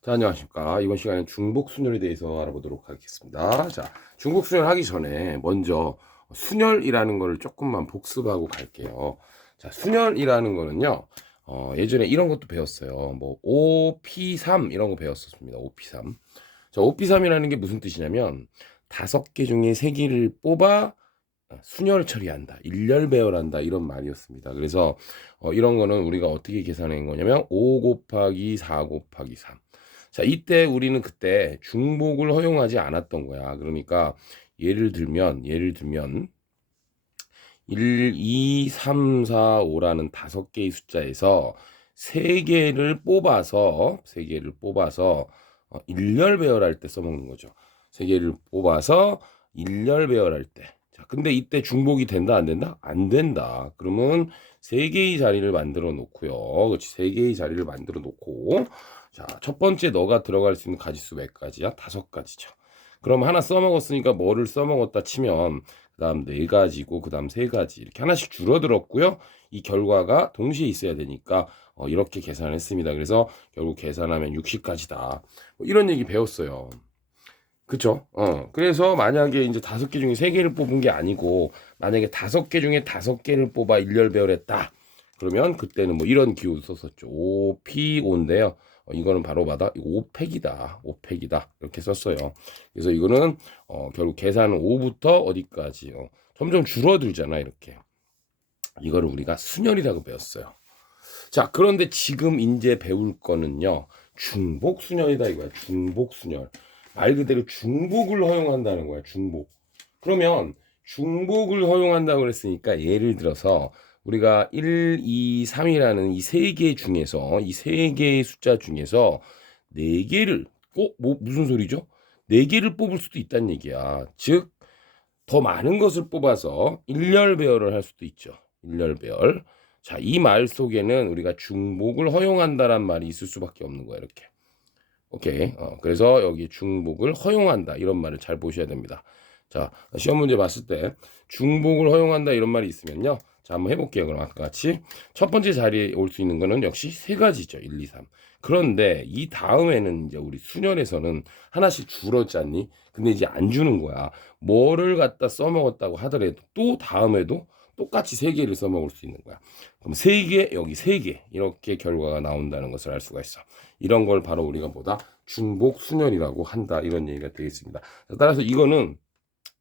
자, 안녕하십니까. 이번 시간에 중복순열에 대해서 알아보도록 하겠습니다. 자, 중복순열 하기 전에 먼저 순열이라는 거를 조금만 복습하고 갈게요. 자, 순열이라는 거는요, 예전에 이런 것도 배웠어요. 뭐, OP3 이런 거 배웠었습니다. OP3. 자, OP3이라는 게 무슨 뜻이냐면, 5개 중에 3개를 뽑아 순열 처리한다, 일렬 배열한다, 이런 말이었습니다. 그래서 이런 거는 우리가 어떻게 계산한 거냐면 5 곱하기 4 곱하기 3. 자, 이때 우리는 그때 중복을 허용하지 않았던 거야. 그러니까 예를 들면 1, 2, 3, 4, 5라는 5개의 숫자에서 3개를 뽑아서 일렬 배열할 때 써먹는 거죠. 3개를 뽑아서 일렬 배열할 때. 자, 근데 이때 중복이 된다, 안 된다? 안 된다. 그러면 3개의 자리를 만들어 놓고요. 그렇지. 3개의 자리를 만들어 놓고. 자, 첫 번째 너가 들어갈 수 있는 가지수 몇 가지야? 5가지죠. 그럼 하나 써먹었으니까 뭐를 써먹었다 치면 그다음 4가지고 그다음 3가지 이렇게 하나씩 줄어들었고요. 이 결과가 동시에 있어야 되니까 이렇게 계산했습니다. 그래서 결국 계산하면 60까지다. 뭐 이런 얘기 배웠어요. 그쵸? 그래서 만약에 이제 5개 중에 3개를 뽑은 게 아니고 만약에 5개 중에 5개를 뽑아 일렬 배열했다. 그러면 그때는 뭐 이런 기호 썼었죠. 5P5인데요. 이거는 바로 받아 5팩이다. 이렇게 썼어요. 그래서 이거는 결국 계산은 5부터 어디까지 점점 줄어들잖아, 이렇게. 이거를 우리가 순열이라고 배웠어요. 자, 그런데 지금 이제 배울 거는요. 중복순열이다 이거야. 중복순열. 말 그대로 중복을 허용한다는 거야. 중복. 그러면 중복을 허용한다고 그랬으니까 예를 들어서 우리가 1, 2, 3이라는 이 세 개 중에서 이 세 개의 숫자 중에서 네 개를 뭐 무슨 소리죠? 네 개를 뽑을 수도 있다는 얘기야. 즉 더 많은 것을 뽑아서 일렬 배열을 할 수도 있죠. 일렬 배열. 자, 이 말 속에는 우리가 중복을 허용한다란 말이 있을 수밖에 없는 거야, 이렇게. 오케이. 그래서 여기 중복을 허용한다 이런 말을 잘 보셔야 됩니다. 자, 시험 문제 봤을 때 중복을 허용한다 이런 말이 있으면요. 자, 한번 해볼게요. 그럼 아까 같이 첫 번째 자리에 올 수 있는 거는 역시 3가지죠. 1, 2, 3. 그런데 이 다음에는 이제 우리 수년에서는 하나씩 줄었잖니? 근데 이제 안 주는 거야. 뭐를 갖다 써먹었다고 하더라도 또 다음에도 똑같이 3개를 써먹을 수 있는 거야. 그럼 3개, 여기 3개 이렇게 결과가 나온다는 것을 알 수가 있어. 이런 걸 바로 우리가 뭐다? 중복순열이라고 한다. 이런 얘기가 되겠습니다. 따라서 이거는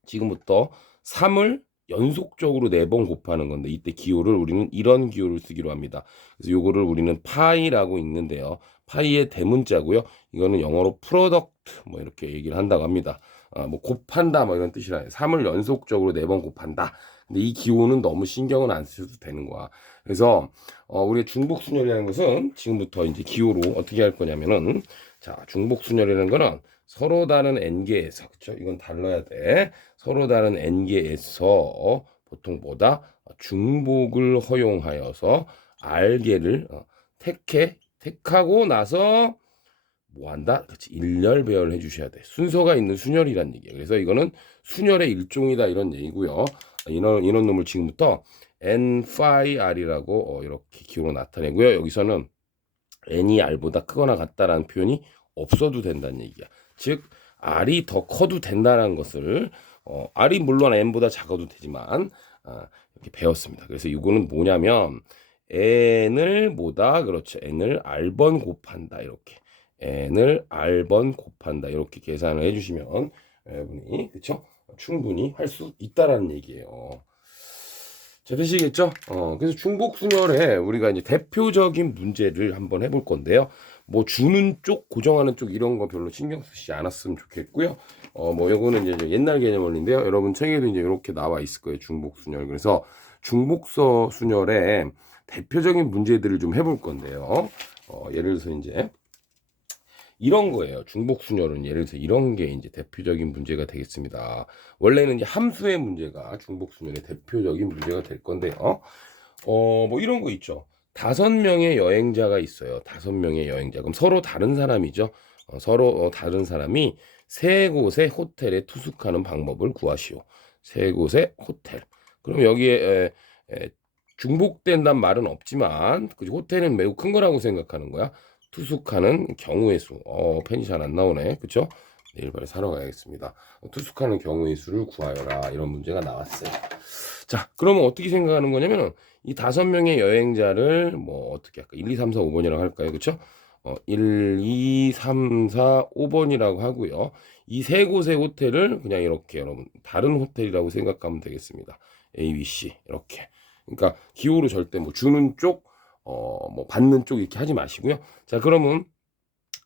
지금부터 3을 연속적으로 4번 곱하는 건데 이때 기호를 우리는 이런 기호를 쓰기로 합니다. 그래서 요거를 우리는 파이라고 읽는데요. 파이의 대문자고요. 이거는 영어로 프로덕트 뭐 이렇게 얘기를 한다고 합니다. 뭐 곱한다 뭐 이런 뜻이라 해요. 3을 연속적으로 4번 곱한다. 근데 이 기호는 너무 신경은 안 써도 되는 거야. 그래서 우리 중복순열이라는 것은 지금부터 이제 기호로 어떻게 할 거냐면은 자, 중복순열이라는 거는 서로 다른 n개에서 그렇죠? 이건 달라야 돼. 서로 다른 n개에서 보통 보다 중복을 허용하여서 r개를 택하고 나서 뭐 한다? 그렇지. 일렬 배열을 해주셔야 돼. 순서가 있는 순열이란 얘기야. 그래서 이거는 순열의 일종이다 이런 얘기고요. 이런 놈을 지금부터 n phi r이라고 이렇게 기호로 나타내고요. 여기서는 n이 r보다 크거나 같다라는 표현이 없어도 된다는 얘기야. 즉 r이 더 커도 된다는 것을 r이 물론 n보다 작아도 되지만 이렇게 배웠습니다. 그래서 이거는 뭐냐면 n을 뭐다? 그렇죠. n을 r번 곱한다 이렇게. n을 r번 곱한다 이렇게 계산을 해주시면 여러분이 그렇죠? 충분히 할 수 있다라는 얘기예요. 자, 되시겠죠? 그래서 중복순열에 우리가 이제 대표적인 문제를 한번 해볼 건데요. 뭐 주는 쪽, 고정하는 쪽 이런 거 별로 신경 쓰지 않았으면 좋겠고요. 뭐 요거는 이제 옛날 개념 원리인데요. 여러분 책에도 이제 이렇게 나와 있을 거예요. 중복순열. 그래서 중복서 순열의 대표적인 문제들을 좀 해볼 건데요. 예를 들어서 이제 이런 거예요. 중복순열은 예를 들어서 이런 게 이제 대표적인 문제가 되겠습니다. 원래는 이제 함수의 문제가 중복순열의 대표적인 문제가 될 건데요. 뭐 이런 거 있죠. 5명의 여행자가 있어요. 5명의 여행자. 그럼 서로 다른 사람이죠. 서로 다른 사람이 세 곳의 호텔에 투숙하는 방법을 구하시오. 세 곳의 호텔. 그럼 여기에 중복된다는 말은 없지만 그 호텔은 매우 큰 거라고 생각하는 거야. 투숙하는 경우의 수. 펜이 잘 안 나오네. 그쵸? 내일 바로 사러 가야겠습니다. 투숙하는 경우의 수를 구하여라. 이런 문제가 나왔어요. 자, 그러면 어떻게 생각하는 거냐면은 이 5명의 여행자를 뭐 어떻게 할까? 1, 2, 3, 4, 5번이라고 할까요? 그쵸? 1, 2, 3, 4, 5번이라고 하고요. 이 세 곳의 호텔을 그냥 이렇게 여러분 다른 호텔이라고 생각하면 되겠습니다. A, B, C 이렇게. 그러니까 기호로 절대 뭐 주는 쪽, 뭐 받는 쪽 이렇게 하지 마시고요. 자, 그러면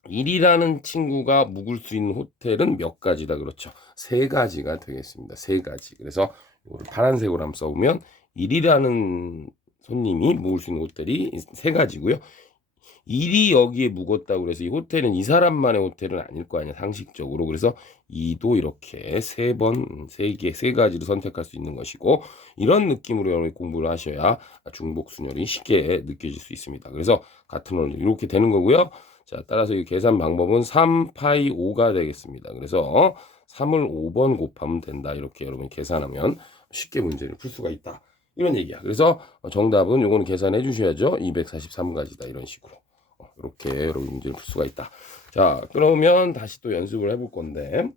1이라는 친구가 묵을 수 있는 호텔은 몇 가지다 그렇죠? 3가지가 되겠습니다. 3가지. 그래서 이거를 파란색으로 한번 써보면 1이라는 손님이 묵을 수 있는 호텔이 3가지고요. 1이 여기에 묵었다고 그래서 이 호텔은 이 사람만의 호텔은 아닐 거 아니야, 상식적으로. 그래서 2도 이렇게 3번, 3개, 3가지를 선택할 수 있는 것이고, 이런 느낌으로 여러분이 공부를 하셔야 중복순열이 쉽게 느껴질 수 있습니다. 그래서 같은 원리 이렇게 되는 거고요. 자, 따라서 이 계산 방법은 3파이 5가 되겠습니다. 그래서 3을 5번 곱하면 된다. 이렇게 여러분이 계산하면 쉽게 문제를 풀 수가 있다. 이런 얘기야. 그래서 정답은 요거는 계산해 주셔야죠. 243가지다. 이런 식으로. 이렇게 여러분 문제를 풀 수가 있다. 자, 그러면 다시 또 연습을 해볼 건데,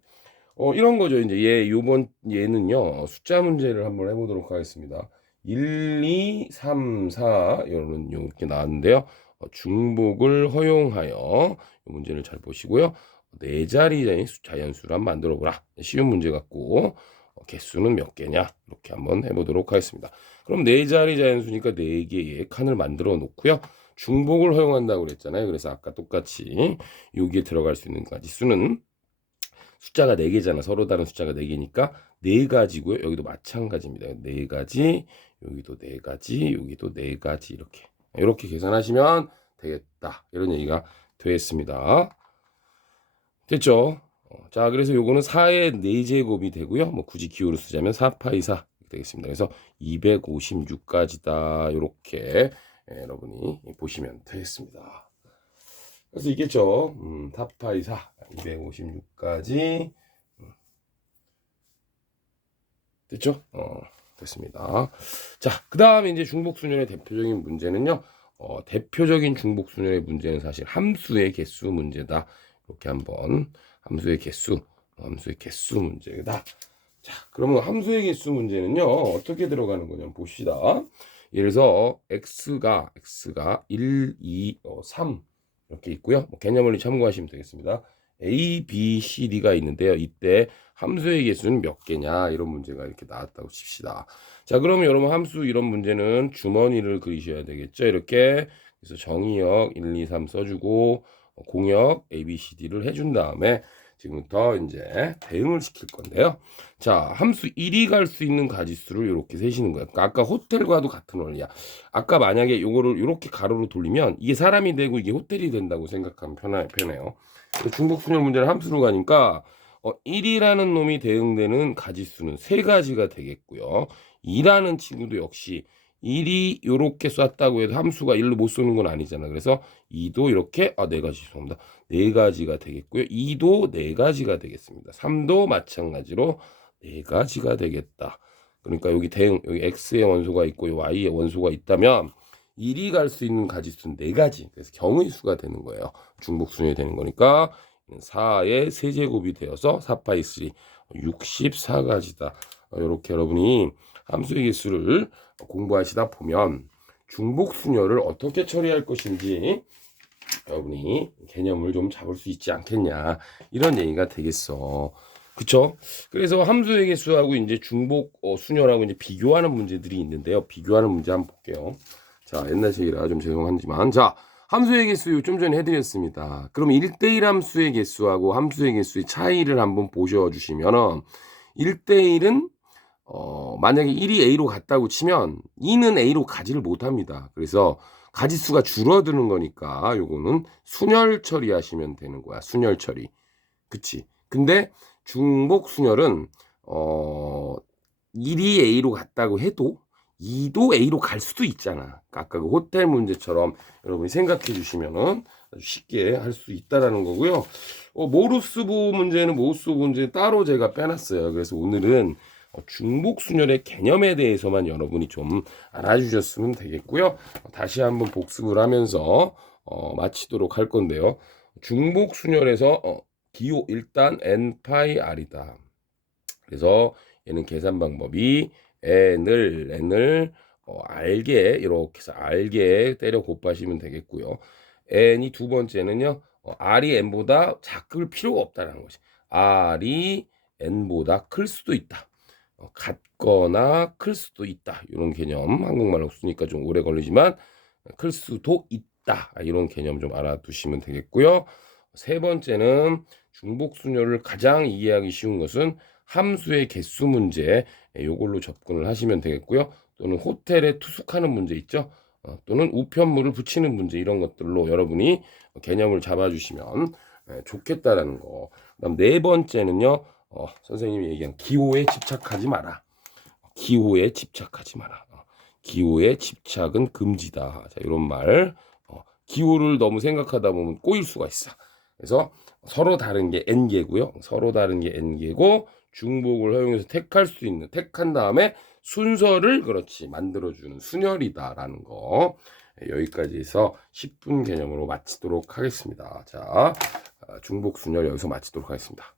이런 거죠. 이제 요번 얘는요, 숫자 문제를 한번 해보도록 하겠습니다. 1, 2, 3, 4, 이런 이렇게 나왔는데요. 중복을 허용하여 이 문제를 잘 보시고요. 4자리 자연수를 한번 만들어 보라. 쉬운 문제 같고, 개수는 몇 개냐? 이렇게 한번 해보도록 하겠습니다. 그럼 4자리 자연수니까 4개의 칸을 만들어 놓고요. 중복을 허용한다고 그랬잖아요. 그래서 아까 똑같이 여기에 들어갈 수 있는 가지수는 숫자가 4개잖아. 서로 다른 숫자가 4개니까 4가지고요. 여기도 마찬가지입니다. 4가지, 여기도 4가지, 여기도 4가지 이렇게 계산하시면 되겠다. 이런 얘기가 되겠습니다. 됐죠? 자, 그래서 요거는 4의 4제곱이 되고요. 뭐 굳이 기호를 쓰자면 4파이 4 되겠습니다. 그래서 256가지다. 이렇게 여러분이 보시면 되겠습니다. 그래서 있겠죠. 4파이 4, 256가지. 됐죠? 됐습니다. 자, 그 다음에 이제 중복순열의 대표적인 문제는요. 대표적인 중복순열의 문제는 사실 함수의 개수 문제다. 이렇게 한번 함수의 개수 문제다. 자, 그러면 함수의 개수 문제는요. 어떻게 들어가는 거냐 봅시다. 예를 들어서 x가 1, 2, 3 이렇게 있고요. 개념원리 참고하시면 되겠습니다. A, B, C, D가 있는데요. 이때 함수의 개수는 몇 개냐 이런 문제가 이렇게 나왔다고 칩시다. 자, 그러면 여러분 함수 이런 문제는 주머니를 그리셔야 되겠죠. 이렇게 그래서 정의역 1, 2, 3 써주고 공역 A, B, C, D를 해준 다음에 지금부터 이제 대응을 시킬 건데요. 자, 함수 1이 갈 수 있는 가지수를 이렇게 세시는 거예요. 그러니까 아까 호텔과도 같은 원리야. 아까 만약에 요거를 이렇게 가로로 돌리면 이게 사람이 되고 이게 호텔이 된다고 생각하면 편해요. 중복순열 문제를 함수로 가니까 1이라는 놈이 대응되는 가지수는 3가지가 되겠고요. 2라는 친구도 역시 1이 이렇게 쐈다고 해도 함수가 1로 못 쏘는 건 아니잖아. 그래서 2도 이렇게 4가지 죄송합니다. 4가지가 되겠고요. 2도 4가지가 되겠습니다. 3도 마찬가지로 4가지가 되겠다. 그러니까 여기 대응 여기 x의 원소가 있고 y의 원소가 있다면 1이 갈 수 있는 가지수는 4가지. 그래서 경의 수가 되는 거예요. 중복순열이 되는 거니까 4의 세제곱이 되어서 4파이 3 64가지다. 이렇게 여러분이 함수의 개수를 공부하시다 보면 중복순열을 어떻게 처리할 것인지 여러분이 개념을 좀 잡을 수 있지 않겠냐 이런 얘기가 되겠어. 그쵸? 그래서 함수의 개수하고 이제 중복 순열하고 이제 비교하는 문제들이 있는데요. 비교하는 문제 한번 볼게요. 자, 옛날 책이라 좀 죄송하지만 자, 함수의 개수 좀 전에 해드렸습니다. 그럼 1대1 함수의 개수하고 함수의 개수의 차이를 한번 보셔주시면은 1대1은 만약에 1이 A로 갔다고 치면 2는 A로 가지를 못합니다. 그래서 가지수가 줄어드는 거니까 요거는 순열 처리하시면 되는 거야. 순열 처리. 그치? 근데 중복 순열은 1이 A로 갔다고 해도 2도 A로 갈 수도 있잖아. 아까 그 호텔 문제처럼 여러분이 생각해 주시면은 쉽게 할 수 있다라는 거고요. 모르스부 문제는 모르스부 문제 따로 제가 빼놨어요. 그래서 오늘은 중복순열의 개념에 대해서만 여러분이 좀 알아주셨으면 되겠고요. 다시 한번 복습을 하면서 마치도록 할 건데요. 중복 순열에서 기호 일단 n 파이 r이다. 그래서 얘는 계산 방법이 n을 알게 이렇게 해서 알게 때려 곱하시면 되겠고요. n이 두 번째는요. r이 n보다 작을 필요가 없다는 것이. r이 n보다 클 수도 있다. 같거나 클 수도 있다. 이런 개념 한국말로 쓰니까 좀 오래 걸리지만 클 수도 있다. 이런 개념 좀 알아두시면 되겠고요. 세 번째는 중복순열을 가장 이해하기 쉬운 것은 함수의 개수 문제, 요걸로 접근을 하시면 되겠고요. 또는 호텔에 투숙하는 문제 있죠. 또는 우편물을 붙이는 문제, 이런 것들로 여러분이 개념을 잡아주시면 좋겠다라는 거. 그다음 네 번째는요. 선생님이 얘기한 기호에 집착하지 마라. 기호에 집착하지 마라. 기호에 집착은 금지다. 자, 이런 말. 기호를 너무 생각하다 보면 꼬일 수가 있어. 그래서 서로 다른 게 n개고요. 서로 다른 게 n개고 중복을 허용해서 택할 수 있는, 택한 다음에 순서를 그렇지 만들어주는 순열이다라는 거. 여기까지 해서 10분 개념으로 마치도록 하겠습니다. 자, 중복 순열 여기서 마치도록 하겠습니다.